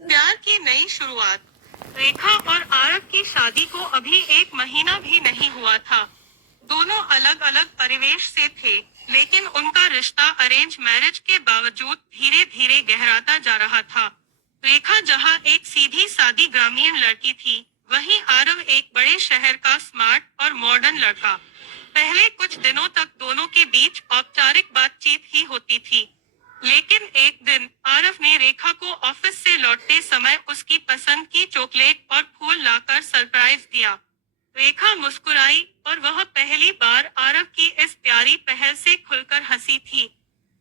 प्यार की नई शुरुआत। रेखा और आरव की शादी को अभी 1 महीना भी नहीं हुआ था। दोनों अलग अलग परिवेश से थे, लेकिन उनका रिश्ता अरेंज मैरिज के बावजूद धीरे धीरे गहराता जा रहा था। रेखा जहां एक सीधी सादी ग्रामीण लड़की थी, वहीं आरव एक बड़े शहर का स्मार्ट और मॉडर्न लड़का। पहले कुछ दिनों तक दोनों के बीच औपचारिक बातचीत ही होती थी, लेकिन एक दिन आरव ने रेखा को ऑफिस से लौटते समय उसकी पसंद की चॉकलेट और फूल लाकर सरप्राइज दिया। रेखा मुस्कुराई और वह पहली बार आरव की इस प्यारी पहल से खुलकर हंसी थी।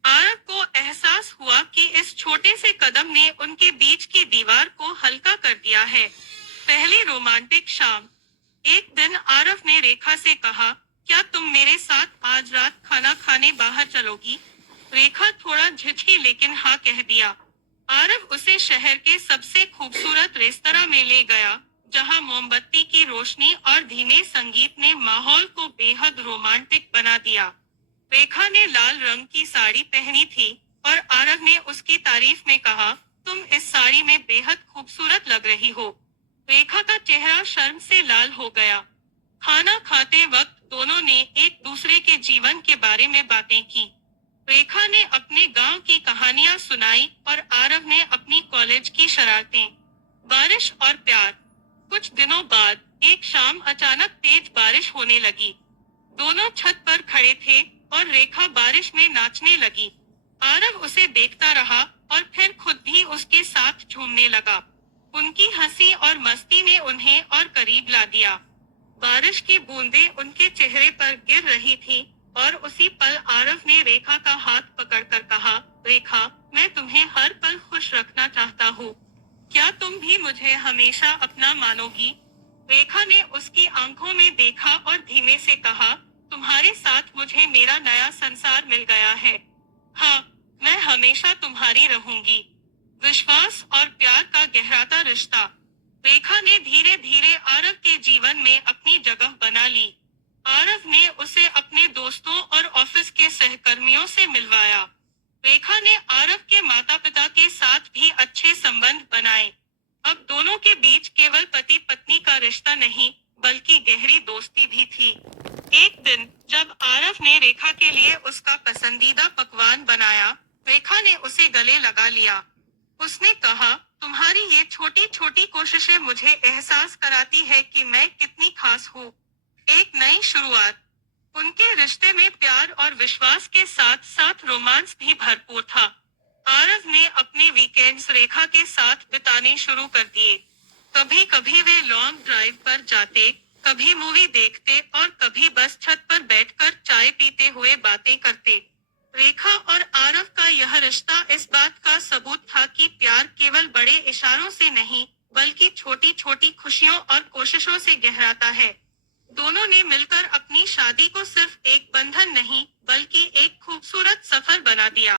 आरव को एहसास हुआ कि इस छोटे से कदम ने उनके बीच की दीवार को हल्का कर दिया है। पहली रोमांटिक शाम। एक दिन आरव ने रेखा से कहा, क्या तुम मेरे साथ आज रात खाना खाने बाहर चलोगी? रेखा थोड़ा झिझकी लेकिन हाँ कह दिया। आरव उसे शहर के सबसे खूबसूरत रेस्तरां में ले गया, जहां मोमबत्ती की रोशनी और धीमे संगीत ने माहौल को बेहद रोमांटिक बना दिया। रेखा ने लाल रंग की साड़ी पहनी थी और आरव ने उसकी तारीफ में कहा, तुम इस साड़ी में बेहद खूबसूरत लग रही हो। रेखा का चेहरा शर्म से लाल हो गया। खाना खाते वक्त दोनों ने एक दूसरे के जीवन के बारे में बातें की। रेखा ने अपने गांव की कहानियां सुनाई और आरव ने अपनी कॉलेज की शरारतें। बारिश और प्यार। कुछ दिनों बाद एक शाम अचानक तेज बारिश होने लगी। दोनों छत पर खड़े थे और रेखा बारिश में नाचने लगी। आरव उसे देखता रहा और फिर खुद भी उसके साथ झूमने लगा। उनकी हंसी और मस्ती ने उन्हें और करीब ला दिया। बारिश की बूंदें उनके चेहरे पर गिर रही थी और उसी पल आरव ने रेखा का हाथ पकड़कर कहा, रेखा, मैं तुम्हें हर पल खुश रखना चाहता हूँ। क्या तुम भी मुझे हमेशा अपना मानोगी? रेखा ने उसकी आंखों में देखा और धीमे से कहा, तुम्हारे साथ मुझे मेरा नया संसार मिल गया है। हाँ, मैं हमेशा तुम्हारी रहूंगी। विश्वास और प्यार का गहराता रिश्ता। रेखा ने धीरे धीरे आरव के जीवन में अपनी जगह बना ली। आरव ने उसे अपने दोस्तों और ऑफिस के सहकर्मियों से मिलवाया। रेखा ने आरव के माता पिता के साथ भी अच्छे संबंध बनाए। अब दोनों के बीच केवल पति पत्नी का रिश्ता नहीं, बल्कि गहरी दोस्ती भी थी। एक दिन जब आरव ने रेखा के लिए उसका पसंदीदा पकवान बनाया, रेखा ने उसे गले लगा लिया। उसने कहा, तुम्हारी ये छोटी छोटी कोशिशें मुझे एहसास कराती है कि मैं कितनी खास हूँ। एक नई शुरुआत। उनके रिश्ते में प्यार और विश्वास के साथ साथ रोमांस भी भरपूर था। आरव ने अपने वीकेंड्स रेखा के साथ बिताने शुरू कर दिए। कभी कभी वे लॉन्ग ड्राइव पर जाते, कभी मूवी देखते और कभी बस छत पर बैठकर चाय पीते हुए बातें करते। रेखा और आरव का यह रिश्ता इस बात का सबूत था कि प्यार केवल बड़े इशारों से नहीं, बल्कि छोटी छोटी खुशियों और कोशिशों से गहराता है। दोनों ने मिलकर अपनी शादी को सिर्फ एक बंधन नहीं, बल्कि एक खूबसूरत सफर बना दिया।